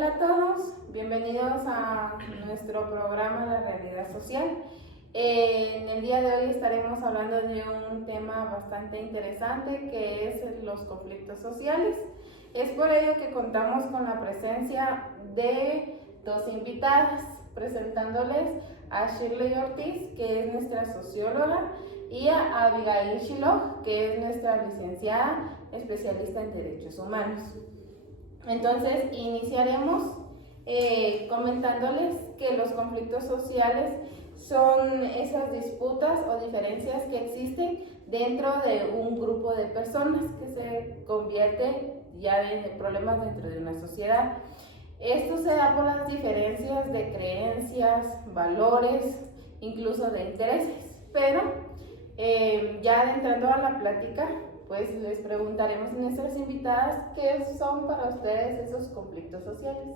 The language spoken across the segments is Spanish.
Hola a todos, bienvenidos a nuestro programa La Realidad Social. En el día de hoy estaremos hablando de un tema bastante interesante que es los conflictos sociales. Es por ello que contamos con la presencia de dos invitadas, presentándoles a Shirley Ortiz, que es nuestra socióloga, y a Abigail Shiloh, que es nuestra licenciada especialista en Derechos Humanos. Entonces, iniciaremos comentándoles que los conflictos sociales son esas disputas o diferencias que existen dentro de un grupo de personas que se convierten ya en problemas dentro de una sociedad. Esto se da por las diferencias de creencias, valores, incluso de intereses, pero ya adentrando a la plática, pues les preguntaremos a nuestras invitadas qué son para ustedes esos conflictos sociales.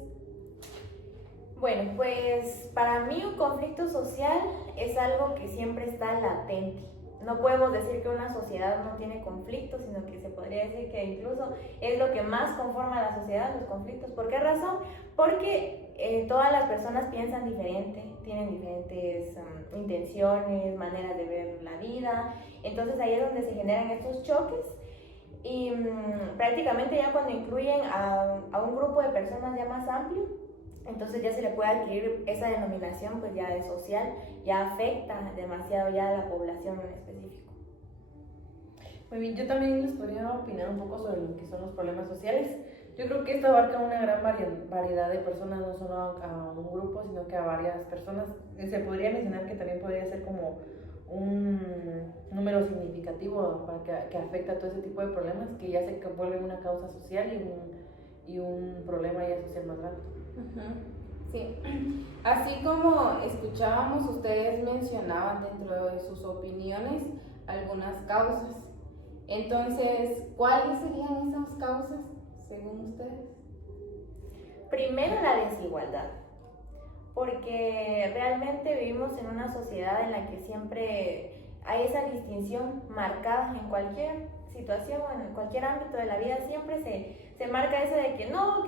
Bueno, pues para mí un conflicto social es algo que siempre está latente. No podemos decir que una sociedad no tiene conflictos, sino que se podría decir que incluso es lo que más conforma a la sociedad, los conflictos. ¿Por qué razón? Porque todas las personas piensan diferente, tienen diferentes intenciones, maneras de ver la vida. Entonces ahí es donde se generan estos choques y prácticamente ya cuando incluyen a un grupo de personas ya más amplio, entonces ya se le puede adquirir esa denominación pues ya de social, ya afecta demasiado ya a la población en específico. Muy bien, yo también les podría opinar un poco sobre lo que son los problemas sociales. Yo creo que esto abarca una gran variedad de personas, no solo a un grupo, sino que a varias personas. Se podría mencionar que también podría ser como un número significativo para que afecta a todo ese tipo de problemas, que ya se vuelve una causa social y un problema ya social más grande. Sí, así como escuchábamos, ustedes mencionaban dentro de sus opiniones algunas causas. Entonces, ¿cuáles serían esas causas según ustedes? Primero, la desigualdad, porque realmente vivimos en una sociedad en la que siempre hay esa distinción marcada en cualquier situación, en cualquier ámbito de la vida, siempre se marca eso de que no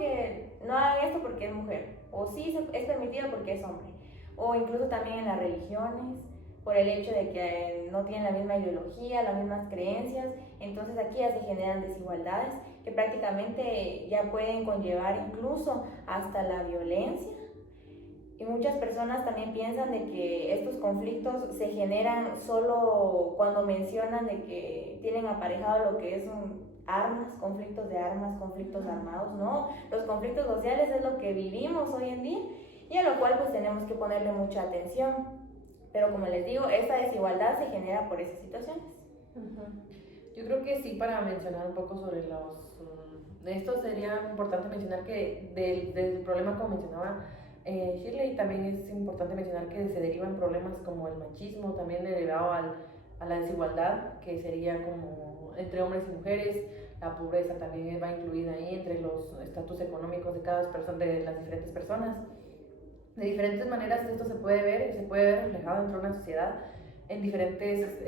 hagan esto porque es mujer, o sí es permitido porque es hombre, o incluso también en las religiones, por el hecho de que no tienen la misma ideología, las mismas creencias. Entonces aquí ya se generan desigualdades que prácticamente ya pueden conllevar incluso hasta la violencia. Y muchas personas también piensan de que estos conflictos se generan solo cuando mencionan de que tienen aparejado lo que es armas, conflictos de armas, conflictos armados. No, los conflictos sociales es lo que vivimos hoy en día y a lo cual pues tenemos que ponerle mucha atención. Pero como les digo, esta desigualdad se genera por esas situaciones. Yo creo que sí, para mencionar un poco sobre esto sería importante mencionar que del problema, como mencionaba Shirley, también es importante mencionar que se derivan problemas como el machismo, también derivado a la desigualdad, que sería como entre hombres y mujeres. La pobreza también va incluida ahí entre los estatus económicos de cada persona, de las diferentes personas. De diferentes maneras esto se puede ver reflejado dentro de una sociedad en diferentes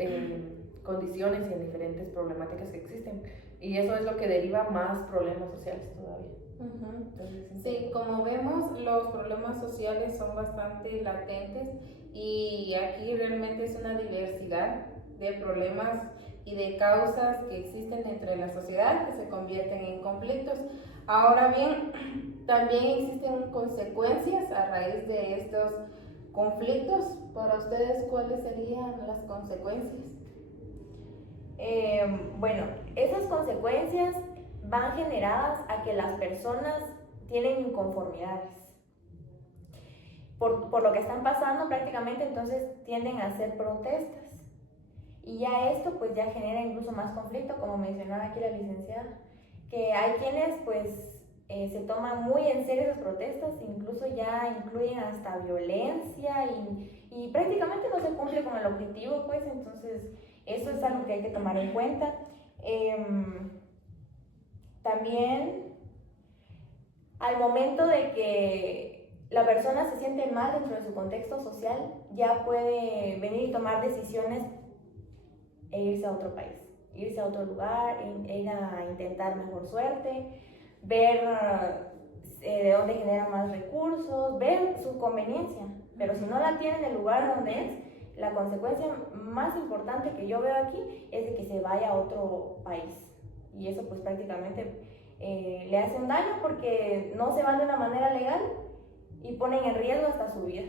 condiciones y en diferentes problemáticas que existen. Y eso es lo que deriva más problemas sociales todavía. Entonces, sí, como vemos, los problemas sociales son bastante latentes y aquí realmente es una diversidad de problemas y de causas que existen dentro de la sociedad que se convierten en conflictos. Ahora bien, también existen consecuencias a raíz de estos conflictos. Para ustedes, ¿cuáles serían las consecuencias? Bueno, esas consecuencias van generadas a que las personas tienen inconformidades por lo que están pasando prácticamente, entonces tienden a hacer protestas y ya esto pues ya genera incluso más conflicto, como mencionaba aquí la licenciada, que hay quienes pues se toman muy en serio esas protestas, incluso ya incluyen hasta violencia y prácticamente no se cumple con el objetivo, pues entonces eso es algo que hay que tomar en cuenta. También al momento de que la persona se siente mal dentro de su contexto social, ya puede venir y tomar decisiones e irse a otro país, irse a otro lugar, ir a intentar mejor suerte, ver de dónde genera más recursos, ver su conveniencia. Pero si no la tiene en el lugar donde es, la consecuencia más importante que yo veo aquí es de que se vaya a otro país. Y eso pues prácticamente le hace un daño porque no se van de una manera legal y ponen en riesgo hasta su vida.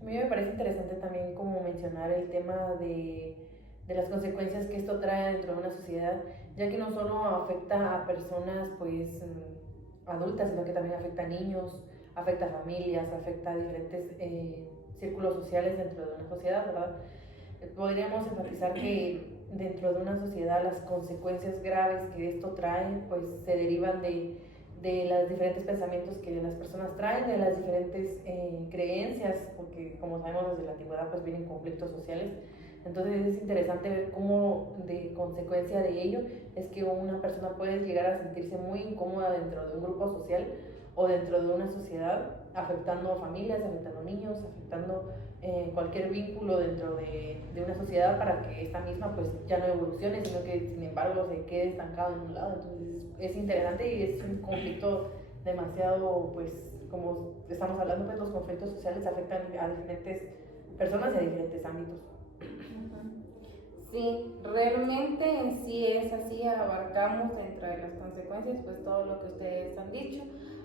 A mí me parece interesante también como mencionar el tema de las consecuencias que esto trae dentro de una sociedad, ya que no solo afecta a personas pues adultas, sino que también afecta a niños, afecta a familias, afecta a diferentes círculos sociales dentro de una sociedad, ¿verdad? Podríamos enfatizar que dentro de una sociedad las consecuencias graves que esto trae pues se derivan de los diferentes pensamientos que las personas traen, de las diferentes creencias, porque como sabemos desde la antigüedad pues vienen conflictos sociales. Entonces es interesante ver cómo de consecuencia de ello es que una persona puede llegar a sentirse muy incómoda dentro de un grupo social o dentro de una sociedad, afectando a familias, afectando a niños, afectando cualquier vínculo dentro de una sociedad para que esta misma pues ya no evolucione, sino que sin embargo se quede estancado en un lado. Entonces es interesante y es un conflicto demasiado, pues como estamos hablando, pues los conflictos sociales afectan a diferentes personas y a diferentes ámbitos. Sí, realmente en sí es así, abarcamos dentro de las consecuencias pues todo lo que ustedes han dicho.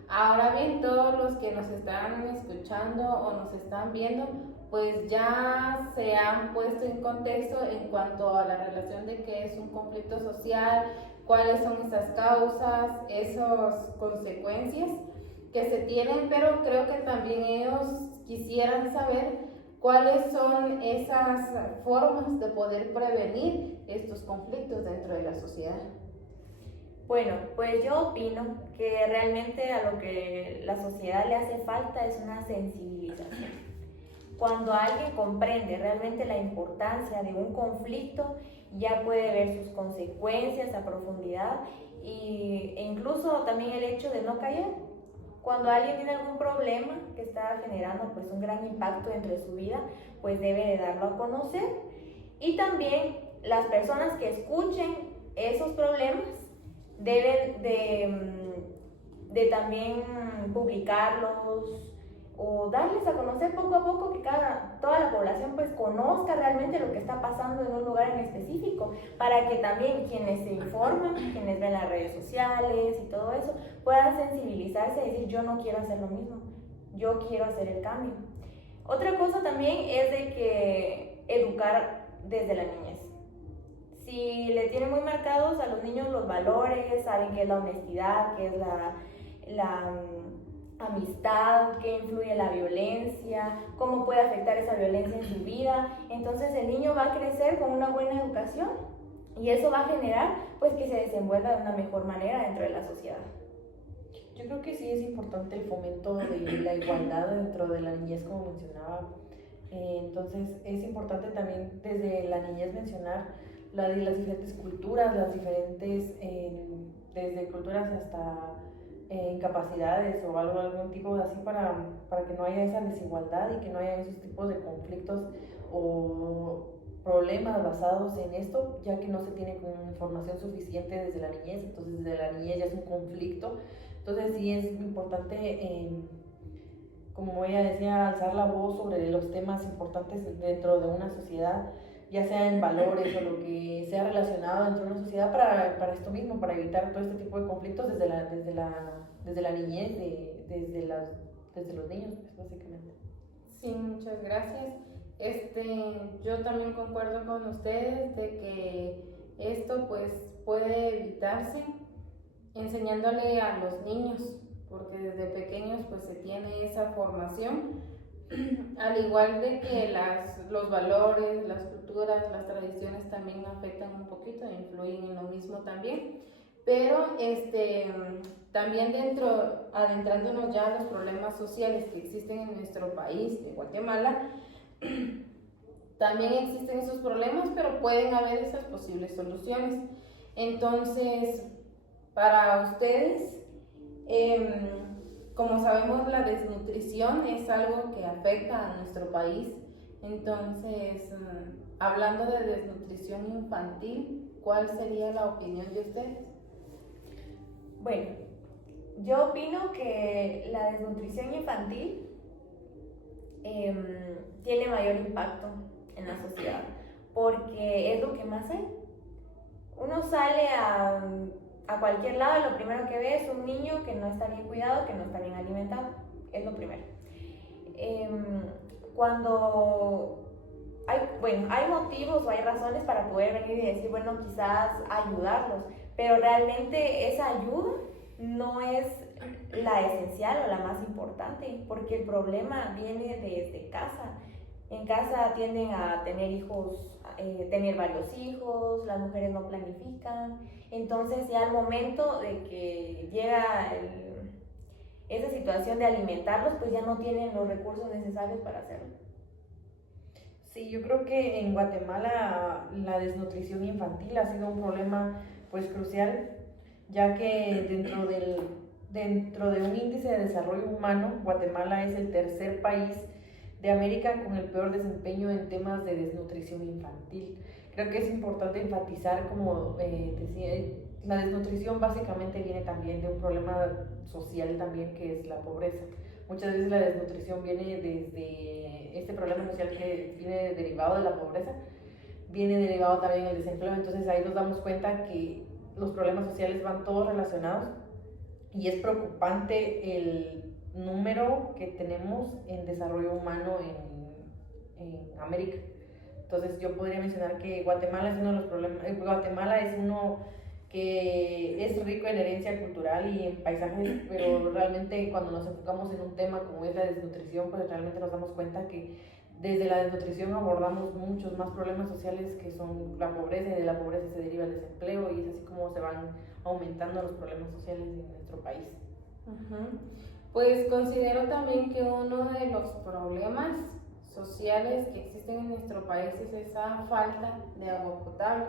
Ahora bien, todos los que nos están escuchando o nos están viendo, pues ya se han puesto en contexto en cuanto a la relación de qué es un conflicto social, cuáles son esas causas, esas consecuencias que se tienen, pero creo que también ellos quisieran saber cuáles son esas formas de poder prevenir estos conflictos dentro de la sociedad. Bueno, pues yo opino que realmente a lo que la sociedad le hace falta es una sensibilización. Cuando alguien comprende realmente la importancia de un conflicto, ya puede ver sus consecuencias a profundidad e incluso también el hecho de no callar. Cuando alguien tiene algún problema que está generando pues un gran impacto dentro de su vida, pues debe de darlo a conocer. Y también las personas que escuchen esos problemas deben de también publicarlos o darles a conocer poco a poco, que toda la población pues conozca realmente lo que está pasando en un lugar en específico, para que también quienes se informan, quienes ven las redes sociales y todo eso, puedan sensibilizarse y decir: yo no quiero hacer lo mismo, yo quiero hacer el cambio. Otra cosa también es de que educar desde la niñez. Si le tienen muy marcados a los niños los valores, saben qué es la honestidad, qué es la amistad, qué influye la violencia, cómo puede afectar esa violencia en su vida, entonces el niño va a crecer con una buena educación y eso va a generar pues que se desenvuelva de una mejor manera dentro de la sociedad. Yo creo que sí es importante el fomento de la igualdad dentro de la niñez, como mencionaba. Entonces es importante también desde la niñez mencionar las diferentes culturas, las diferentes, desde culturas hasta incapacidades o algún tipo de así para que no haya esa desigualdad y que no haya esos tipos de conflictos o problemas basados en esto, ya que no se tiene como información suficiente desde la niñez. Entonces desde la niñez ya es un conflicto. Entonces sí es importante, como ella decía, alzar la voz sobre los temas importantes dentro de una sociedad, ya sea en valores o lo que sea relacionado dentro de una sociedad para esto mismo, para evitar todo este tipo de conflictos desde la niñez, desde los niños, pues, básicamente. Sí, muchas gracias. Yo también concuerdo con ustedes de que esto pues puede evitarse enseñándole a los niños, porque desde pequeños pues se tiene esa formación, al igual de que los valores, las culturas, las tradiciones también afectan un poquito, influyen en lo mismo también, pero también adentrándonos ya a los problemas sociales que existen en nuestro país, en Guatemala, también existen esos problemas, pero pueden haber esas posibles soluciones. Entonces, para ustedes, como sabemos, la desnutrición es algo que afecta a nuestro país. Entonces, hablando de desnutrición infantil, ¿cuál sería la opinión de ustedes? Bueno, Yo opino que la desnutrición infantil tiene mayor impacto en la sociedad, porque es lo que más hay. Uno sale a cualquier lado y lo primero que ve es un niño que no está bien cuidado, que no está bien alimentado. Es lo primero. Cuando hay motivos o hay razones para poder venir y decir, bueno, quizás ayudarlos, pero realmente esa ayuda no es la esencial o la más importante, porque el problema viene desde casa. En casa tienden a tener hijos, tener varios hijos, las mujeres no planifican, entonces ya al momento de que llega esa situación de alimentarlos, pues ya no tienen los recursos necesarios para hacerlo. Sí, yo creo que en Guatemala la desnutrición infantil ha sido un problema pues crucial, ya que dentro de un índice de desarrollo humano, Guatemala es el tercer país de América con el peor desempeño en temas de desnutrición infantil. Creo que es importante enfatizar, como decía, la desnutrición básicamente viene también de un problema social también, que es la pobreza. Muchas veces la desnutrición viene desde este problema social que viene derivado de la pobreza, viene derivado también del desempleo. Entonces ahí nos damos cuenta que los problemas sociales van todos relacionados y es preocupante el número que tenemos en desarrollo humano en América. Entonces yo podría mencionar que Guatemala es uno de los problemas, Guatemala es uno que es rico en herencia cultural y en paisajes, pero realmente cuando nos enfocamos en un tema como es la desnutrición, pues realmente nos damos cuenta que desde la desnutrición abordamos muchos más problemas sociales que son la pobreza, y de la pobreza se deriva el desempleo y es así como se van aumentando los problemas sociales en nuestro país. Pues considero también que uno de los problemas sociales que existen en nuestro país es esa falta de agua potable.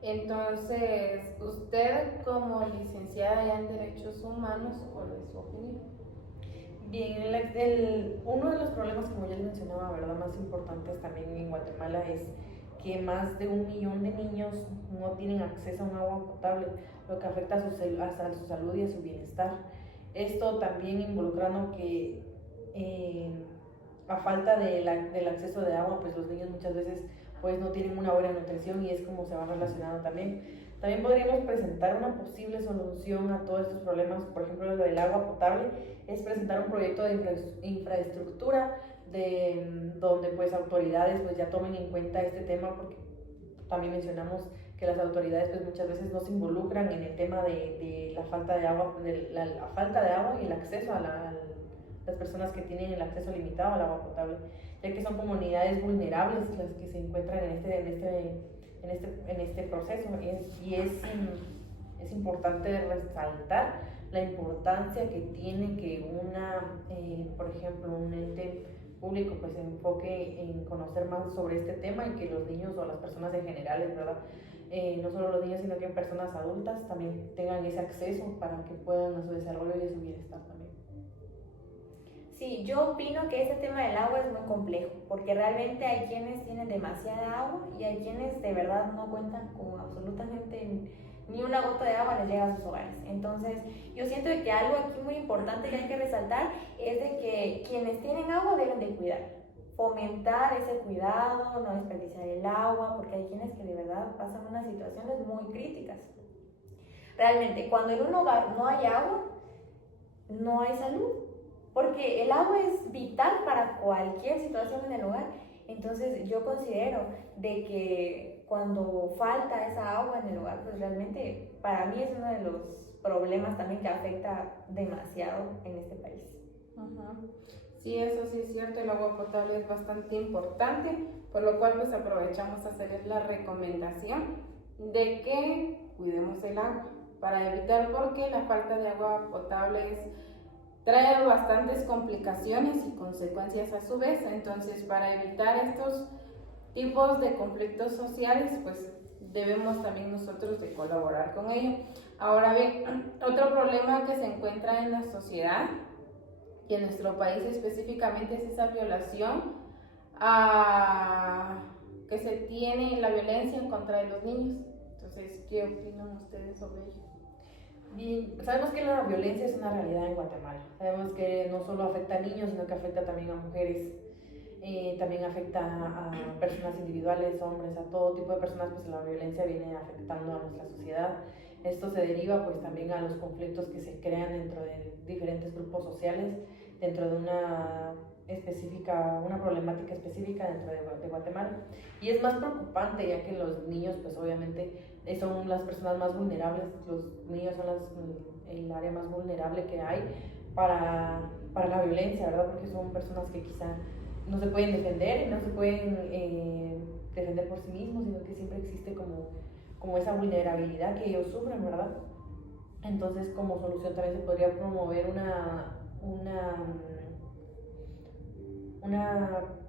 Entonces, usted como licenciada ya en Derechos Humanos, ¿cuál es su opinión? Bien, uno de los problemas, como ya les mencionaba, ¿verdad?, más importantes también en Guatemala es que más de 1 millón de niños no tienen acceso a un agua potable, lo que afecta a su salud y a su bienestar. Esto también involucrando que a falta del acceso de agua, pues los niños muchas veces pues no tienen una buena nutrición y es como se va relacionando también. También podríamos presentar una posible solución a todos estos problemas, por ejemplo, lo del agua potable, es presentar un proyecto de infraestructura donde pues autoridades pues ya tomen en cuenta este tema, porque también mencionamos que las autoridades pues muchas veces no se involucran en el tema de la falta de agua, la falta de agua y el acceso a las personas que tienen el acceso limitado al agua potable, ya que son comunidades vulnerables las que se encuentran en este proceso. Y es importante resaltar la importancia que tiene que por ejemplo, un ente público pues se enfoque en conocer más sobre este tema y que los niños o las personas en general, ¿verdad? No solo los niños, sino que personas adultas también tengan ese acceso para que puedan a su desarrollo y a su bienestar también. Sí, yo opino que ese tema del agua es muy complejo, porque realmente hay quienes tienen demasiada agua y hay quienes de verdad no cuentan con absolutamente ni una gota de agua les llega a sus hogares. Entonces, yo siento que algo aquí muy importante que hay que resaltar es de que quienes tienen agua deben de cuidar, fomentar ese cuidado, no desperdiciar el agua, porque hay quienes que de verdad pasan unas situaciones muy críticas. Realmente, cuando en un hogar no hay agua, no hay salud, porque el agua es vital para cualquier situación en el hogar. Entonces yo considero de que cuando falta esa agua en el hogar, pues realmente para mí es uno de los problemas también que afecta demasiado en este país. Sí, eso sí es cierto, el agua potable es bastante importante, por lo cual pues aprovechamos a hacerles la recomendación de que cuidemos el agua para evitar, porque la falta de agua potable trae bastantes complicaciones y consecuencias a su vez. Entonces, para evitar estos tipos de conflictos sociales, pues debemos también nosotros de colaborar con ello. Ahora bien, otro problema que se encuentra en la sociedad y en nuestro país específicamente es esa violación que se tiene, la violencia en contra de los niños. Entonces, ¿qué opinan ustedes sobre ello? Bien, sabemos que la violencia es una realidad en Guatemala. Sabemos que no solo afecta a niños, sino que afecta también a mujeres, también afecta a personas individuales, hombres, a todo tipo de personas, pues la violencia viene afectando a nuestra sociedad. Esto se deriva pues también a los conflictos que se crean dentro de diferentes grupos sociales, dentro de una problemática específica dentro de Guatemala. Y es más preocupante ya que los niños pues obviamente son las personas más vulnerables, los niños son el área más vulnerable que hay para la violencia, ¿verdad? Porque son personas que quizá no se pueden defender y no se pueden defender por sí mismos, sino que siempre existe como esa vulnerabilidad que ellos sufren, ¿verdad? Entonces, como solución también se podría promover un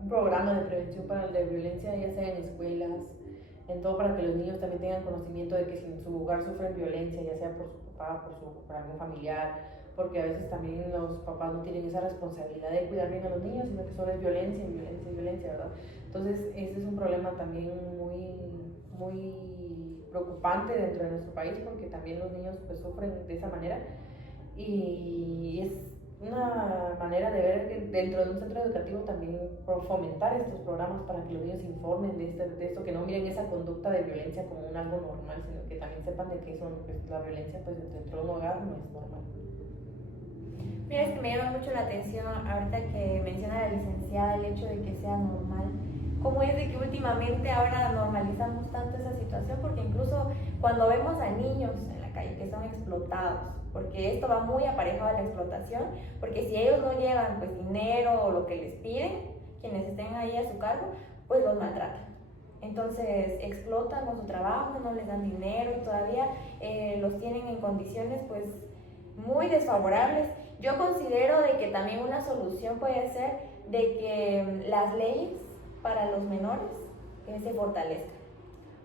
programa de prevención para la violencia, ya sea en escuelas, en todo, para que los niños también tengan conocimiento de que si en su hogar sufren violencia, ya sea por su papá, por algún familiar, porque a veces también los papás no tienen esa responsabilidad de cuidar bien a los niños, sino que solo es violencia, violencia, violencia, ¿verdad? Entonces, ese es un problema también muy preocupante dentro de nuestro país, porque también los niños pues sufren de esa manera, y es una manera de ver que dentro de un centro educativo también fomentar estos programas para que los niños se informen de esto, que no miren esa conducta de violencia como un algo normal, sino que también sepan de que la violencia pues dentro de un hogar no es normal. Mira, es que me llama mucho la atención ahorita que menciona la licenciada el hecho de que sea normal. ¿Cómo es de que últimamente ahora normalizamos tanto esa situación? Porque incluso cuando vemos a niños en la calle que son explotados, porque esto va muy aparejado a la explotación, porque si ellos no llevan pues dinero o lo que les piden, quienes estén ahí a su cargo, pues los maltratan. Entonces explotan con su trabajo, no les dan dinero y todavía los tienen en condiciones pues muy desfavorables. Yo considero de que también una solución puede ser de que las leyes para los menores se fortalezcan,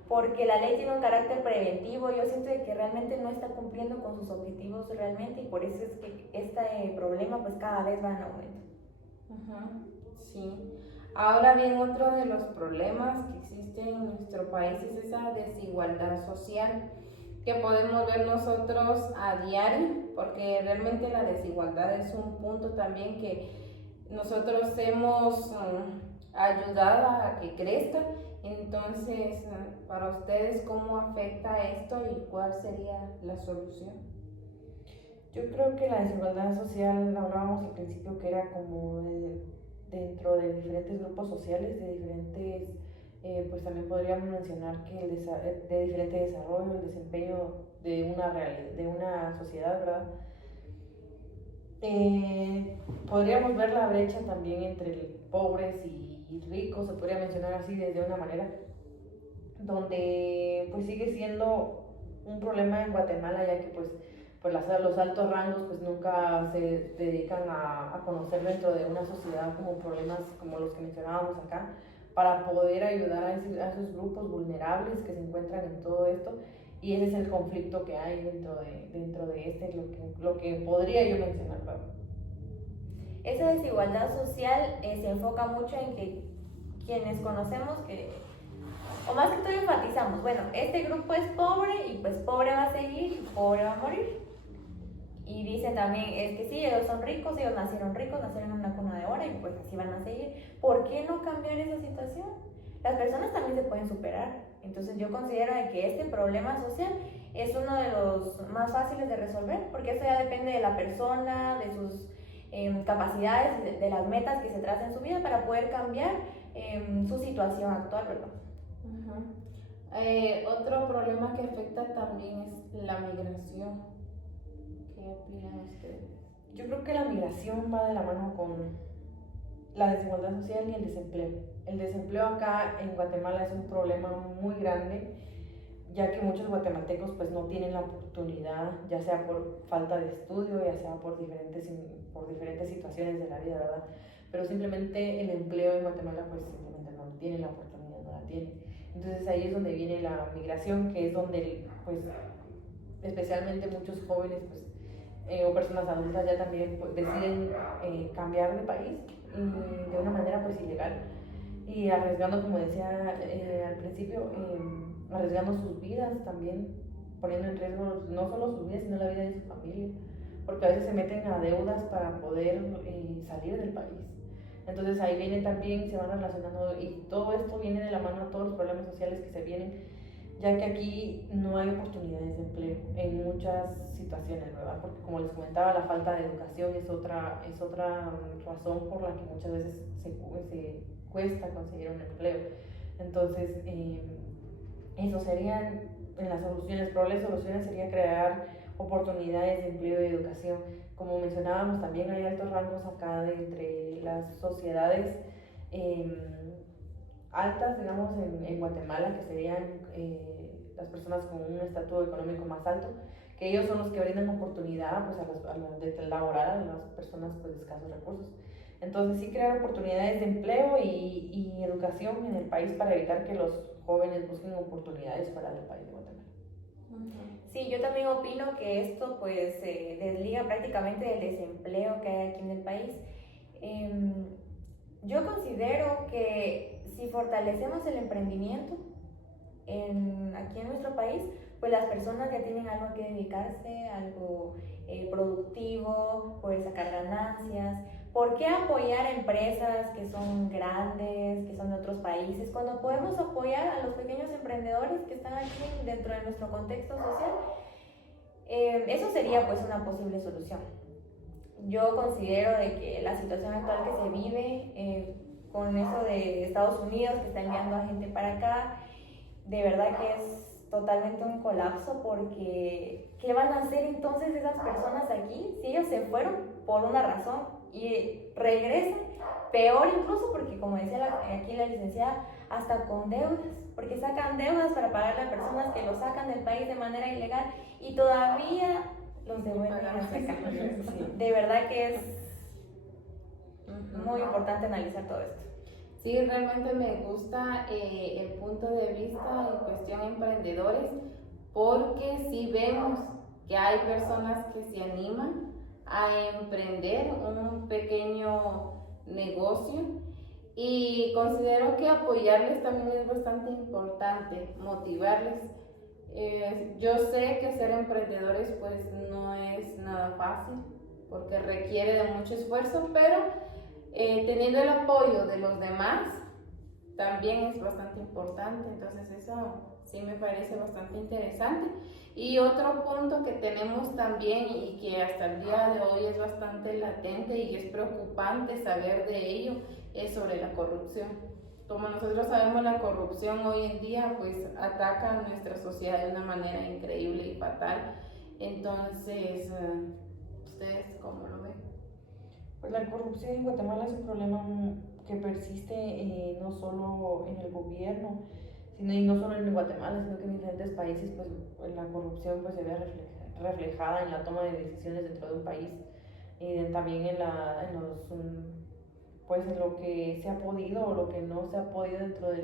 porque la ley tiene un carácter preventivo. Yo siento de que realmente no está cumpliendo con sus objetivos realmente, y por eso es que este problema pues cada vez va en aumento. Sí. Ahora bien, otro de los problemas que existe en nuestro país es esa desigualdad social que podemos ver nosotros a diario, porque realmente la desigualdad es un punto también que nosotros hemos ayudado a que crezca. Entonces, para ustedes, ¿cómo afecta esto y cuál sería la solución? Yo creo que la desigualdad social, hablábamos al principio que era como dentro de diferentes grupos sociales, de diferentes, pues también podríamos mencionar que de diferente desarrollo, el desempeño de una sociedad, ¿verdad? Podríamos ver la brecha también entre pobres y ricos, se podría mencionar así desde una manera, donde pues sigue siendo un problema en Guatemala, ya que pues los altos rangos pues nunca se dedican a conocer dentro de una sociedad como problemas como los que mencionábamos acá, para poder ayudar a esos grupos vulnerables que se encuentran en todo esto. Y ese es el conflicto que hay dentro de lo que podría yo mencionar, ¿verdad? Esa desigualdad social se enfoca mucho en que quienes conocemos o más que todo enfatizamos, bueno, este grupo es pobre y pues pobre va a seguir y pobre va a morir. Y dicen también, es que sí, ellos son ricos, ellos nacieron ricos, nacieron en una cuna de oro y pues así van a seguir. ¿Por qué no cambiar esa situación? Las personas también se pueden superar. Entonces yo considero que este problema social es uno de los más fáciles de resolver, porque eso ya depende de la persona, de sus capacidades, de las metas que se trazan en su vida para poder cambiar su situación actual, ¿verdad? Otro problema que afecta también es la migración. ¿Qué opinan ustedes? Yo creo que la migración va de la mano con la desigualdad social y el desempleo. El desempleo acá en Guatemala es un problema muy grande, ya que muchos guatemaltecos pues no tienen la oportunidad, ya sea por falta de estudio, ya sea por diferentes situaciones de la vida, ¿verdad? Pero simplemente el empleo en Guatemala pues simplemente no tienen la oportunidad, no la tienen. Entonces ahí es donde viene la migración, que es donde pues especialmente muchos jóvenes pues o personas adultas ya también pues, deciden cambiar de país y de una manera pues ilegal, y arriesgando, como decía al principio, arriesgando sus vidas también poniendo en riesgo no solo su vida, sino la vida de su familia, porque a veces se meten a deudas para poder salir del país. Entonces ahí viene también, se van relacionando y todo esto viene de la mano a todos los problemas sociales que se vienen, ya que aquí no hay oportunidades de empleo en muchas situaciones, ¿verdad? Porque como les comentaba, la falta de educación es otra razón por la que muchas veces se cuesta conseguir un empleo. Entonces, eso serían en las soluciones, probables soluciones sería crear oportunidades de empleo y educación. Como mencionábamos, también hay altos rangos acá entre las sociedades altas, digamos, en Guatemala, que serían las personas con un estatus económico más alto, que ellos son los que brindan oportunidad pues, de laborar a las personas pues, de escasos recursos. Entonces, sí crear oportunidades de empleo y educación en el país para evitar que los jóvenes busquen oportunidades fuera del país de Guatemala. Sí, yo también opino que esto pues se desliga prácticamente del desempleo que hay aquí en el país. Yo considero que si fortalecemos el emprendimiento aquí en nuestro país, pues las personas ya tienen algo a que dedicarse, algo productivo, pueden sacar ganancias. ¿Por qué apoyar a empresas que son grandes, que son de otros países, cuando podemos apoyar a los pequeños emprendedores que están aquí dentro de nuestro contexto social? Eso sería pues una posible solución. Yo considero de que la situación actual que se vive, con eso de Estados Unidos que está enviando a gente para acá, de verdad que es totalmente un colapso, porque ¿qué van a hacer entonces esas personas aquí si ellos se fueron por una razón y regresan? Peor incluso, porque como decía aquí la licenciada, hasta con deudas, porque sacan deudas para pagarle a personas que los sacan del país de manera ilegal y todavía los devuelven hacia acá. De verdad que es muy importante analizar todo esto. Sí, realmente me gusta el punto de vista en cuestión emprendedores, porque sí vemos que hay personas que se animan a emprender un pequeño negocio, y considero que apoyarles también es bastante importante, motivarles. Yo sé que ser emprendedores pues no es nada fácil, porque requiere de mucho esfuerzo, pero teniendo el apoyo de los demás también es bastante importante. Entonces eso sí me parece bastante interesante. Y otro punto que tenemos también y que hasta el día de hoy es bastante latente y es preocupante saber de ello, es sobre la corrupción. Como nosotros sabemos, la corrupción hoy en día pues ataca a nuestra sociedad de una manera increíble y fatal. Entonces, ¿ustedes cómo lo ven? Pues la corrupción en Guatemala es un problema que persiste no solo en el gobierno, y no solo en Guatemala, sino que en diferentes países pues la corrupción pues, se ve reflejada en la toma de decisiones dentro de un país, también pues en lo que se ha podido o lo que no se ha podido dentro de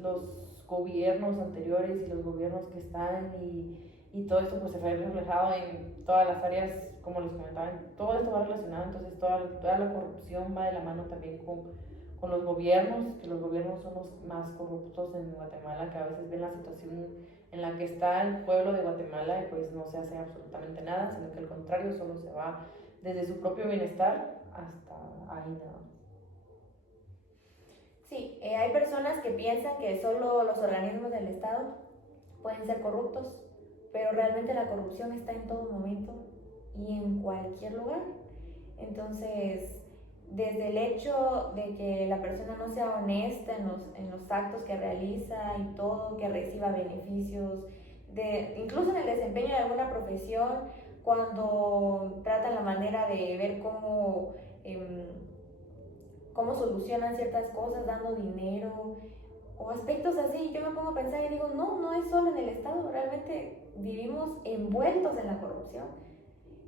los gobiernos anteriores y los gobiernos que están, y todo esto pues se ve reflejado en todas las áreas, como les comentaba, todo esto va relacionado. Entonces toda la corrupción va de la mano también con los gobiernos, que los gobiernos son los más corruptos en Guatemala, que a veces ven la situación en la que está el pueblo de Guatemala y pues no se hace absolutamente nada, sino que al contrario, solo se va desde su propio bienestar hasta ahí nada. Sí, hay personas que piensan que solo los organismos del Estado pueden ser corruptos, pero realmente la corrupción está en todo momento y en cualquier lugar. Entonces, desde el hecho de que la persona no sea honesta en los actos que realiza y todo, que reciba beneficios, incluso en el desempeño de alguna profesión, cuando tratan la manera de ver cómo solucionan ciertas cosas dando dinero o aspectos así, yo me pongo a pensar y digo, no es solo en el Estado, realmente vivimos envueltos en la corrupción.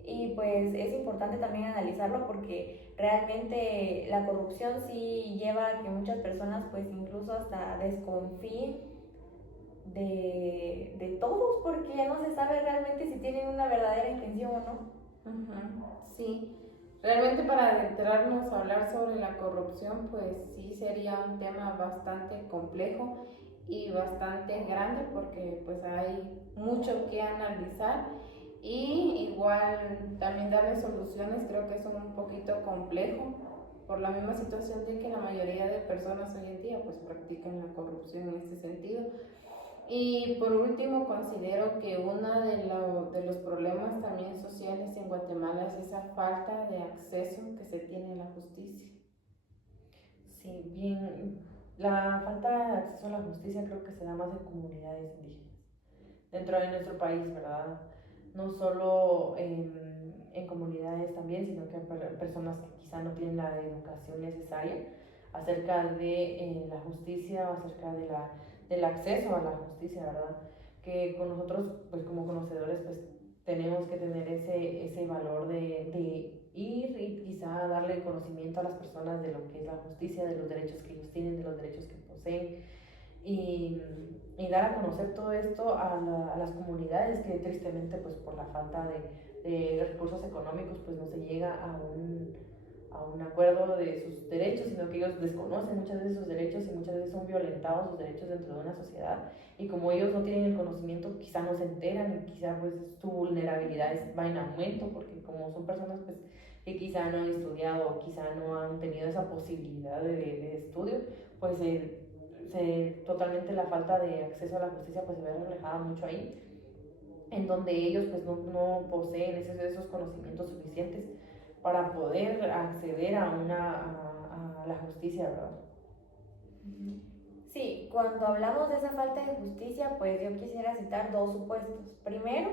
Y pues es importante también analizarlo, porque realmente la corrupción sí lleva a que muchas personas pues incluso hasta desconfíen de todos, porque ya no se sabe realmente si tienen una verdadera intención o no. Sí, realmente para adentrarnos a hablar sobre la corrupción pues sí sería un tema bastante complejo, y bastante grande porque pues hay mucho que analizar y igual también darle soluciones creo que es un poquito complejo por la misma situación de que la mayoría de personas hoy en día pues practican la corrupción en este sentido. Y por último, considero que uno de los problemas también sociales en Guatemala es esa falta de acceso que se tiene a la justicia. Sí, bien, la falta de acceso a la justicia creo que se da más en comunidades indígenas, dentro de nuestro país, ¿verdad? No solo en comunidades también, sino que en personas que quizá no tienen la educación necesaria acerca de la justicia o acerca del acceso a la justicia, ¿verdad? Que con nosotros, pues como conocedores, pues tenemos que tener ese valor de ir y quizá darle conocimiento a las personas de lo que es la justicia, de los derechos que ellos tienen, de los derechos que poseen y dar a conocer todo esto a las comunidades que tristemente pues por la falta de recursos económicos pues no se llega a un acuerdo de sus derechos, sino que ellos desconocen muchas veces sus derechos y muchas veces son violentados sus derechos dentro de una sociedad y como ellos no tienen el conocimiento quizá no se enteran y quizá pues su vulnerabilidad va en aumento porque como son personas pues que quizá no han estudiado o quizá no han tenido esa posibilidad de estudio, pues totalmente la falta de acceso a la justicia pues se ve reflejada mucho ahí, en donde ellos pues no poseen esos conocimientos suficientes para poder acceder a la justicia, ¿verdad? Sí, cuando hablamos de esa falta de justicia, pues yo quisiera citar dos supuestos. Primero,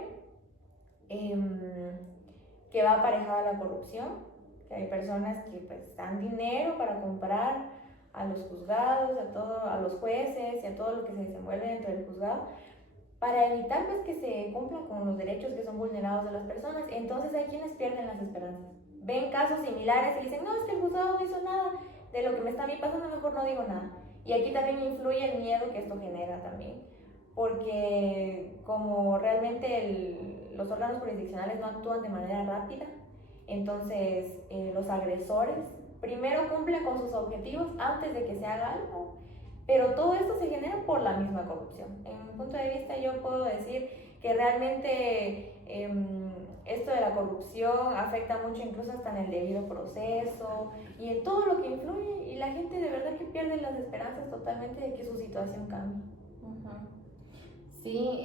que va aparejada la corrupción, que hay personas que pues dan dinero para comprar a los juzgados, a los jueces y a todo lo que se desenvuelve dentro del juzgado, para evitar pues que se cumplan con los derechos que son vulnerados de las personas. Entonces hay quienes pierden las esperanzas. Ven casos similares y dicen, no, es que el juzgado no hizo nada de lo que me está a mí pasando, mejor no digo nada. Y aquí también influye el miedo que esto genera también, porque como realmente los órganos jurisdiccionales no actúan de manera rápida, entonces los agresores primero cumplen con sus objetivos antes de que se haga algo, pero todo esto se genera por la misma corrupción. En mi punto de vista yo puedo decir que realmente esto de la corrupción afecta mucho incluso hasta en el debido proceso y en todo lo que influye y la gente de verdad que pierde las esperanzas totalmente de que su situación cambie. Sí,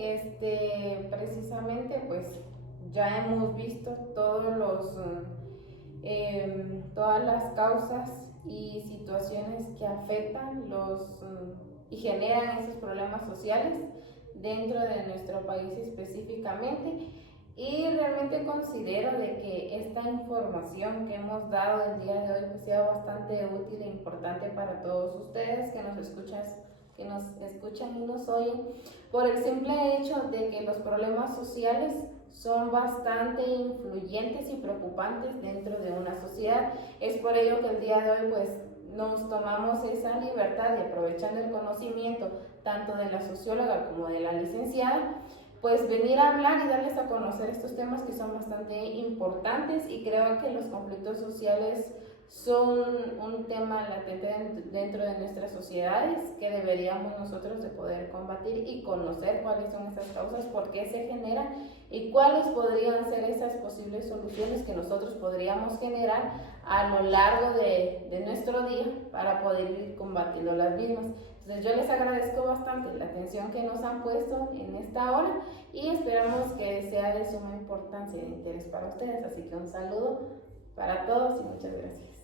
precisamente pues ya hemos visto todas las causas y situaciones que afectan y generan esos problemas sociales dentro de nuestro país específicamente. Y realmente considero de que esta información que hemos dado el día de hoy pues sea bastante útil e importante para todos ustedes que nos escuchan y nos oyen, por el simple hecho de que los problemas sociales son bastante influyentes y preocupantes dentro de una sociedad. Es por ello que el día de hoy pues nos tomamos esa libertad de, aprovechando el conocimiento tanto de la socióloga como de la licenciada, pues venir a hablar y darles a conocer estos temas que son bastante importantes, y creo que los conflictos sociales son un tema latente dentro de nuestras sociedades que deberíamos nosotros de poder combatir y conocer cuáles son esas causas, por qué se generan y cuáles podrían ser esas posibles soluciones que nosotros podríamos generar a lo largo de nuestro día para poder ir combatiendo las mismas. Entonces yo les agradezco bastante la atención que nos han puesto en esta hora y esperamos que sea de suma importancia y de interés para ustedes. Así que un saludo para todos y muchas gracias.